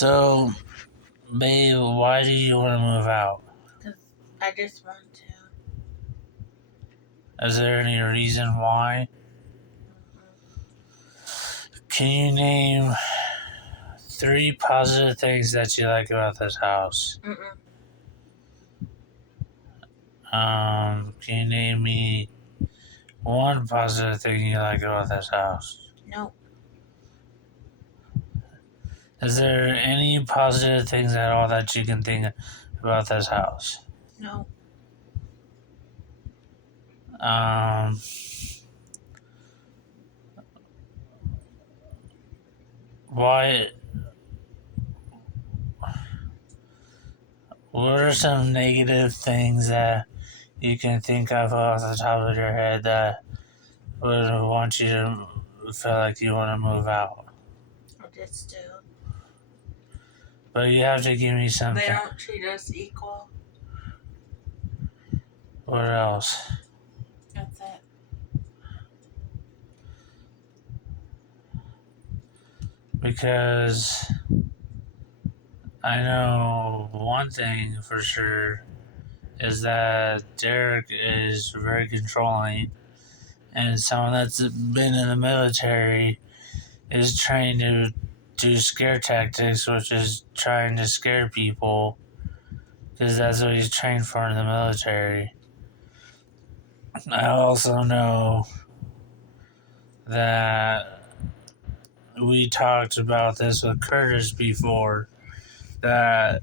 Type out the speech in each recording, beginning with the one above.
So, babe, why do you want to move out? Because I just want to. Is there any reason why? Can you name 3 positive things that you like about this house? Can you name me 1 positive thing you like about this house? No. Is there any positive things at all that you can think about this house? No. Why? What are some negative things that you can think of off the top of your head that would want you to feel like you want to move out? I just do. But you have to give me something. They don't treat us equal. What else? That's it. Because I know one thing for sure is that Derek is very controlling, and someone that's been in the military is trained to do scare tactics, which is trying to scare people, because that's what he's trained for in the military. I also know that we talked about this with Curtis before, that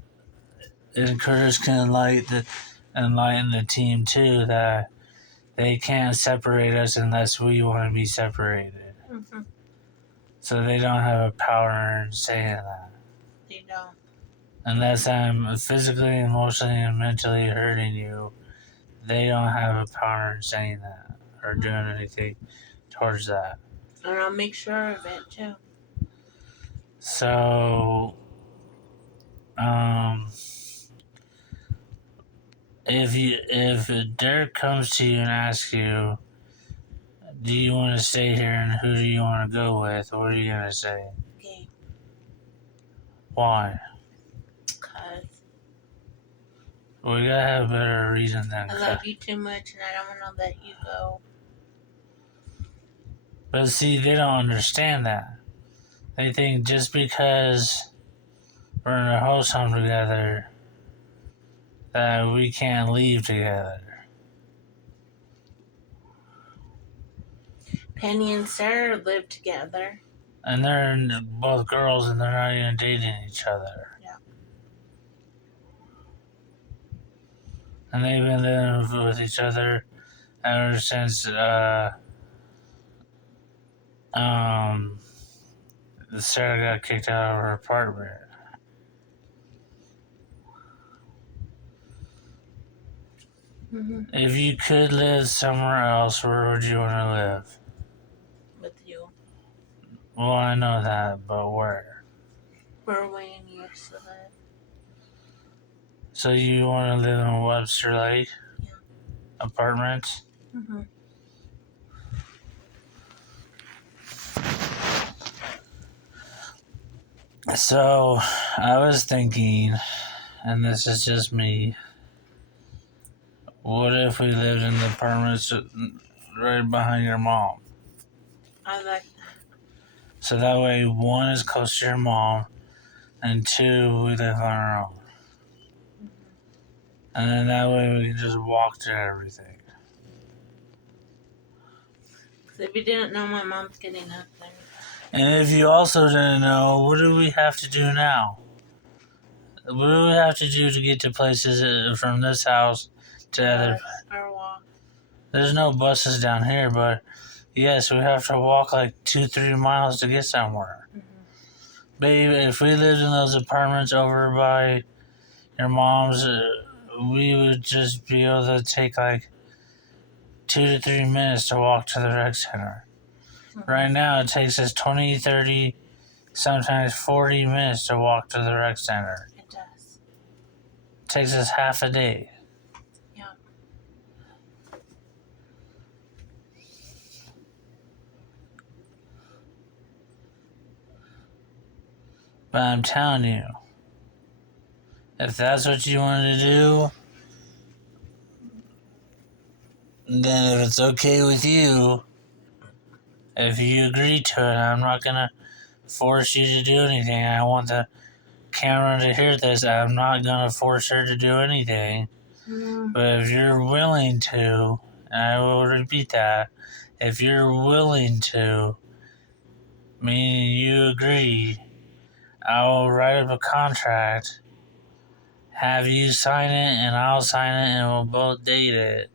and Curtis can enlighten the team too, that they can't separate us unless we want to be separated. Mm-hmm. So they don't have a power in saying that. They don't. Unless I'm physically, emotionally, and mentally hurting you, they don't have a power in saying that or doing anything towards that. And I'll make sure of it too. So, if Derek comes to you and asks you, do you want to stay here and who do you want to go with, what are you going to say? Okay. Why? Because We gotta have a better reason than I love you too much and I don't want to let you go. But see, they don't understand that. They think just because we're in a host home together that we can't leave together. Penny and Sarah live together. And they're both girls and they're not even dating each other. Yeah. And they've been living with each other ever since Sarah got kicked out of her apartment. Mm-hmm. If you could live somewhere else, where would you want to live? With you. Well, I know that, but where? Where Wayne used to live. So you want to live in Webster Lake? Yeah. Apartments? Mm-hmm. So, I was thinking, and this is just me, what if we lived in the apartments right behind your mom? I like that. So that way, 1 is close to your mom, and 2, we live on our own. Mm-hmm. And then that way, we can just walk to everything. Because if you didn't know, my mom's getting up there. And if you also didn't know, what do we have to do now? What do we have to do to get to places from this house to other? Or walk. There's no buses down here, but yes, we have to walk like 2-3 miles to get somewhere. Mm-hmm. Babe, if we lived in those apartments over by your mom's, we would just be able to take like 2 to 3 minutes to walk to the rec center. Mm-hmm. Right now, it takes us 20, 30, sometimes 40 minutes to walk to the rec center. It does. It takes us half a day. Yeah. But I'm telling you, if that's what you want to do, then if it's okay with you, if you agree to it, I'm not gonna force you to do anything. I want the camera to hear this. I'm not gonna force her to do anything. Mm. But if you're willing to, and I will repeat that, if you're willing to, meaning you agree, I will write up a contract, have you sign it, and I'll sign it, and we'll both date it.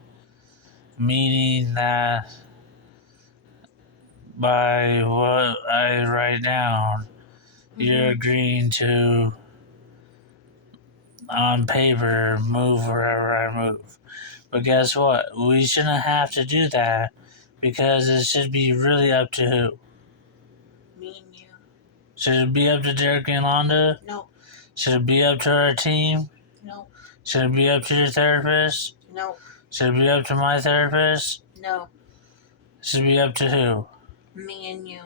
Meaning that by what I write down, you're agreeing to, on paper, move wherever I move. But guess what? We shouldn't have to do that because it should be really up to who? Me and you. Should it be up to Derek and Londa? No. Should it be up to our team? No. Should it be up to your therapist? No. Should it be up to my therapist? No. Should it be up to who? Me and you.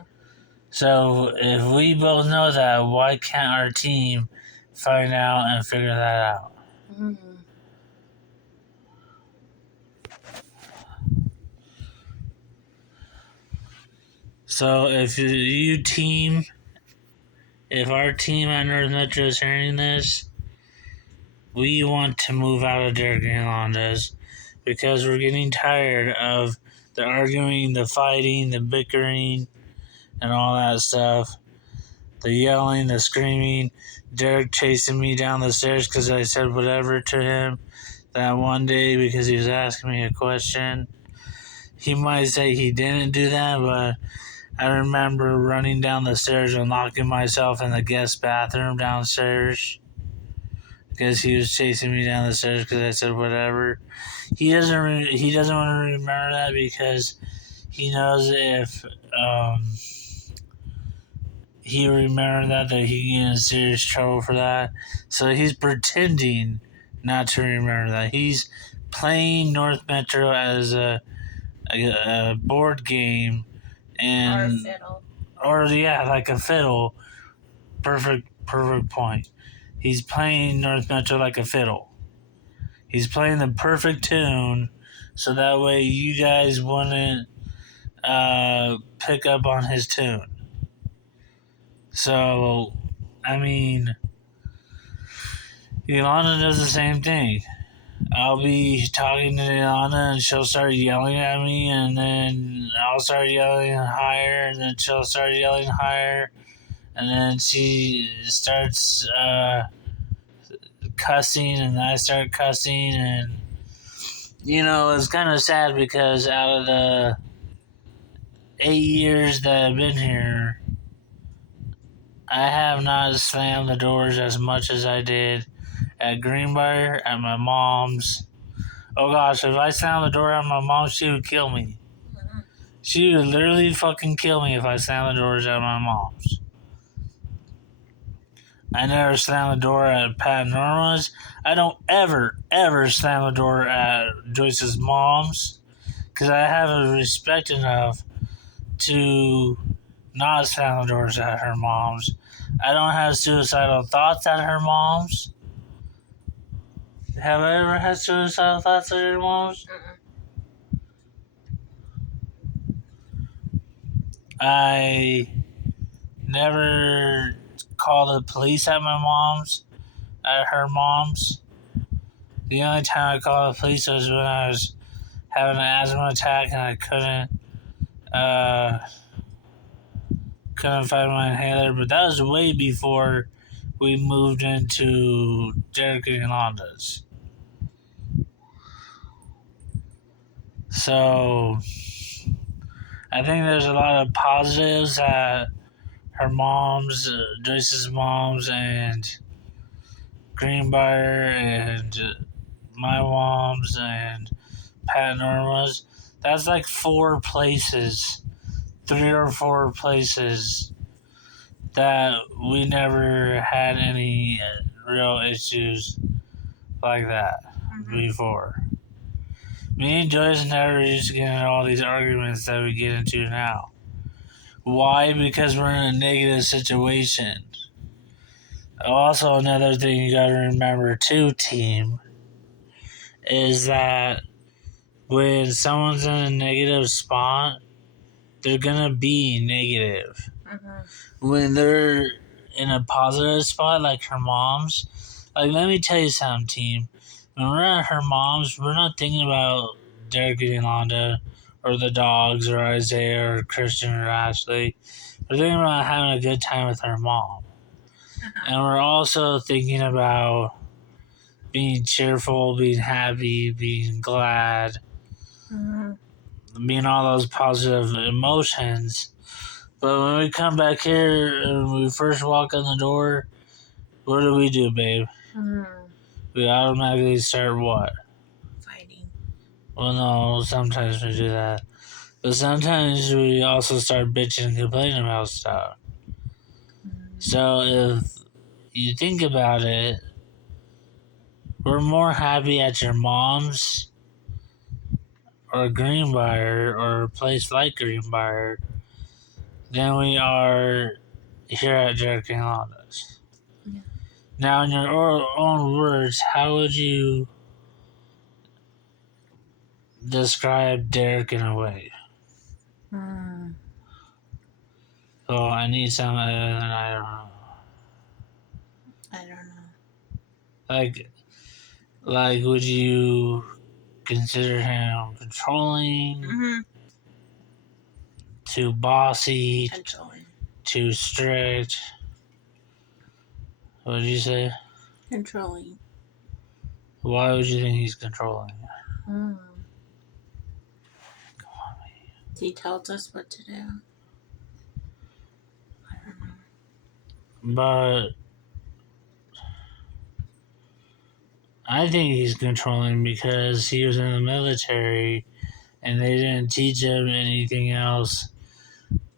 So if we both know that, why can't our team find out and figure that out? Mm. So if our team at North Metro is hearing this, we want to move out of Derek and Yolanda's because we're getting tired of the arguing, the fighting, the bickering, and all that stuff. The yelling, the screaming, Derek chasing me down the stairs because I said whatever to him that one day because he was asking me a question. He might say he didn't do that, but I remember running down the stairs and locking myself in the guest bathroom downstairs because he was chasing me down the stairs because I said whatever. He doesn't want to remember that because he knows if he remembered that he'd get in serious trouble for that. So he's pretending not to remember that. He's playing North Metro as a board game, and like a fiddle. Perfect point. He's playing North Metro like a fiddle. He's playing the perfect tune, so that way you guys wouldn't pick up on his tune. So, I mean, Ilana does the same thing. I'll be talking to Ilana and she'll start yelling at me, and then I'll start yelling higher, and then she'll start yelling higher, and then she starts cussing, and I start cussing, and it's kind of sad because out of the 8 years that I've been here, I have not slammed the doors as much as I did at Greenbrier, at my mom's. Oh gosh, if I slammed the door at my mom's, she would kill me. She would literally fucking kill me if I slammed the doors at my mom's. I never slammed the door at Pat and Norma's. I don't ever slam the door at Joyce's mom's because I have a respect enough to not slam the doors at her mom's. I don't have suicidal thoughts at her mom's. Have I ever had suicidal thoughts at her mom's? I never called the police at her mom's. The only time I called the police was when I was having an asthma attack and I couldn't find my inhaler, but that was way before we moved into Derek and Yolanda's. So I think there's a lot of positives at her mom's, Joyce's mom's, and Greenbrier, and my mom's, and Pat Norma's. That's like 3 or 4 places that we never had any real issues like that before. Me and Joyce never used to get into all these arguments that we get into now. Why? Because we're in a negative situation. Also, another thing you gotta remember too, team, is that when someone's in a negative spot, they're gonna be negative. When they're in a positive spot, like her mom's, like, let me tell you something, team. When we're at her mom's, we're not thinking about Derek and Yolanda, or the dogs, or Isaiah, or Christian, or Ashley. We're thinking about having a good time with her mom. And we're also thinking about being cheerful, being happy, being glad, being all those positive emotions. But when we come back here and we first walk in the door, what do, babe? We automatically start what? Fighting. Well, no, sometimes we do that. But sometimes we also start bitching and complaining about stuff. So if you think about it, we're more happy at your mom's or Greenbrier or a place like Greenbrier than we are here at Derek and Yolanda's. Yeah. Now, in your own words, how would you describe Derek in a way? Oh, I need some. I don't know. I don't know. Like, would you consider him controlling, too bossy, Controlling. too strict? What did you say? Controlling. Why would you think he's controlling? He tells us what to do. I don't know. But I think he's controlling because he was in the military and they didn't teach him anything else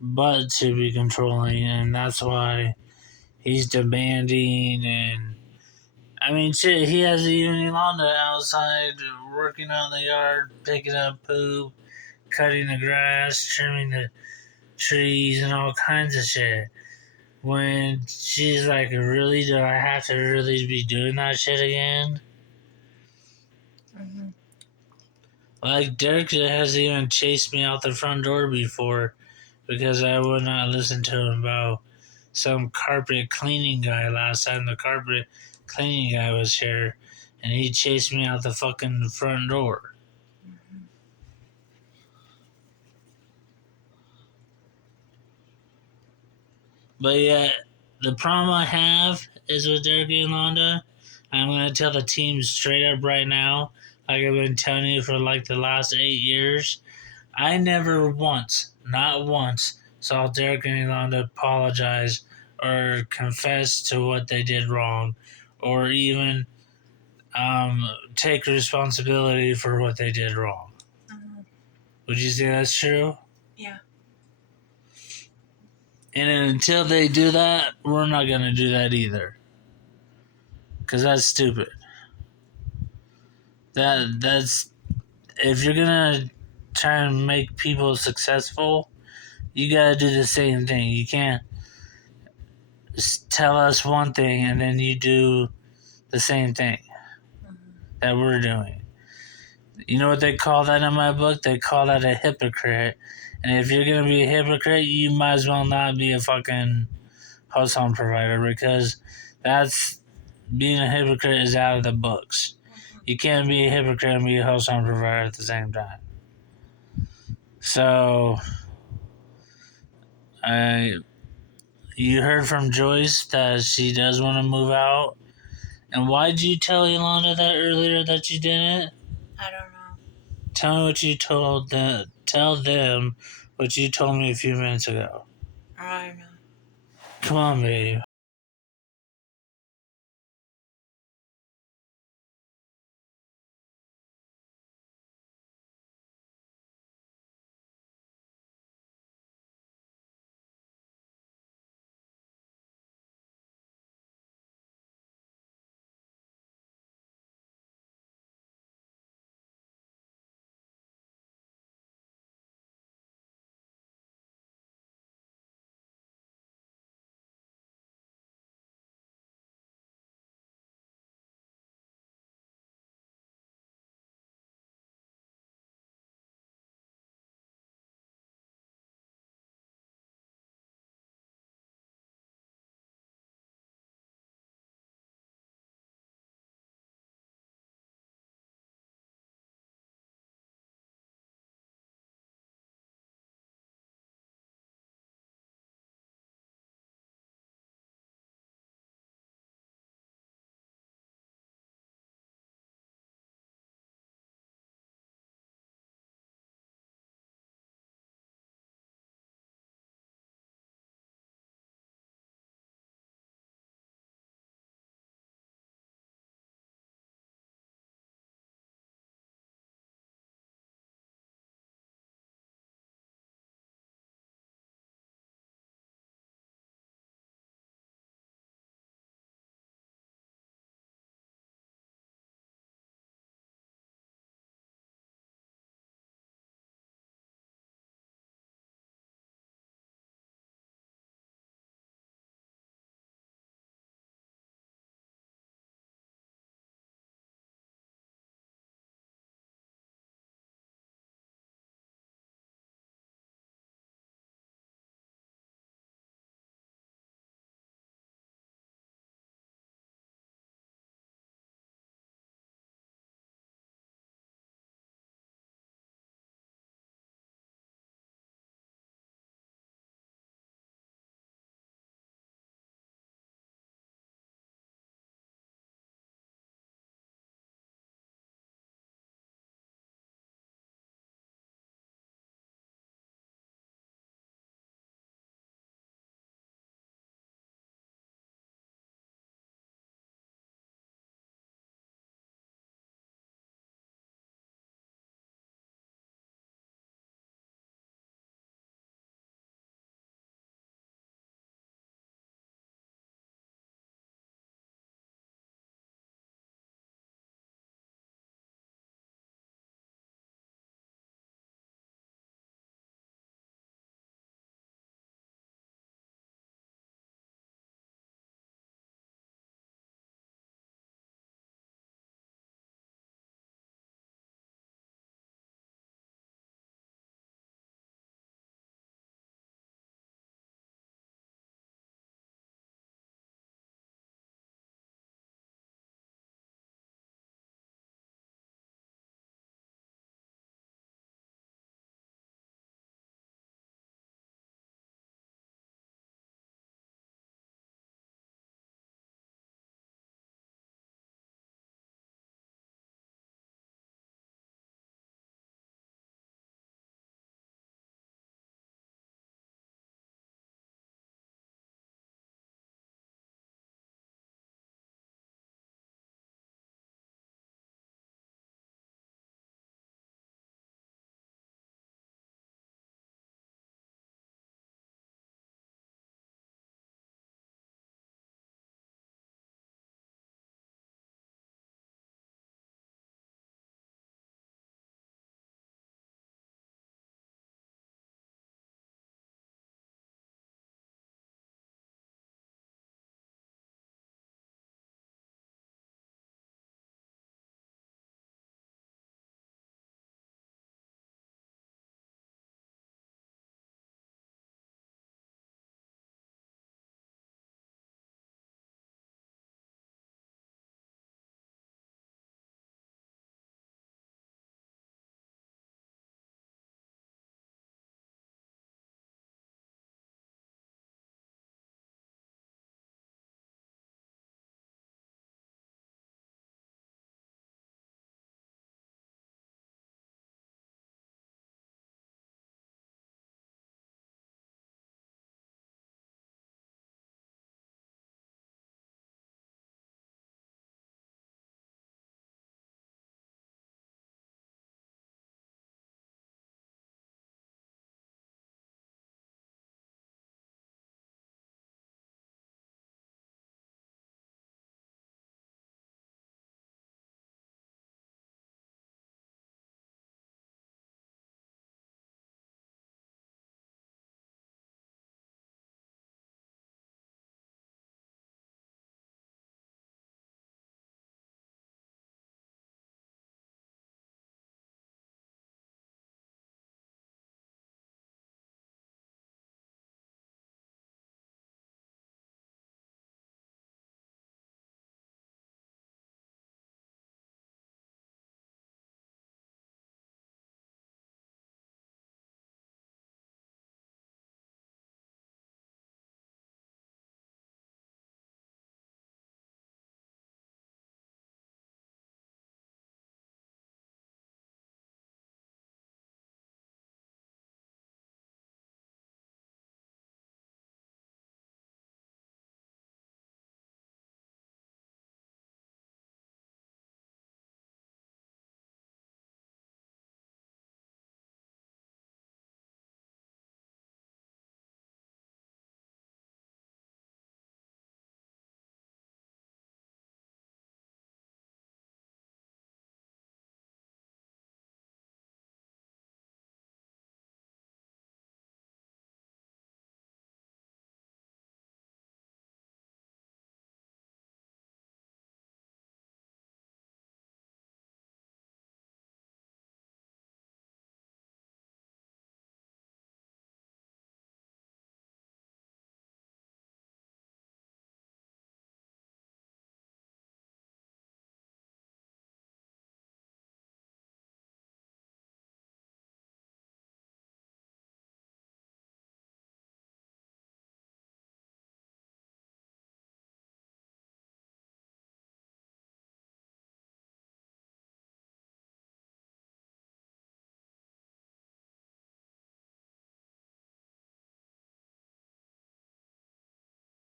but to be controlling, and that's why he's demanding. And I mean, shit, he has even Yolanda outside working out in the yard, picking up poop, cutting the grass, trimming the trees, and all kinds of shit. When she's like, really, do I have to really be doing that shit again? Like, Derek has even chased me out the front door before because I would not listen to him about some carpet cleaning guy last time the carpet cleaning guy was here, and he chased me out the fucking front door. But yet, the problem I have is with Derek and Yolanda. I'm going to tell the team straight up right now, like I've been telling you for like the last 8 years. I never once, not once, saw Derek and Yolanda apologize or confess to what they did wrong, or even take responsibility for what they did wrong. Would you say that's true? Yeah. And until they do that, we're not going to do that either. Because that's stupid. That's if you're going to try and make people successful, you got to do the same thing. You can't tell us one thing and then you do the same thing that we're doing. You know what they call that in my book? They call that a hypocrite. And if you're going to be a hypocrite, you might as well not be a fucking host home provider, because that's being a hypocrite is out of the books. You can't be a hypocrite and be a host home provider at the same time. So, you heard from Joyce that she does want to move out. And why did you tell Yolanda that earlier that you didn't? I don't know. Tell me what you told them. Tell them what you told me a few minutes ago. I don't know. Come on, babe.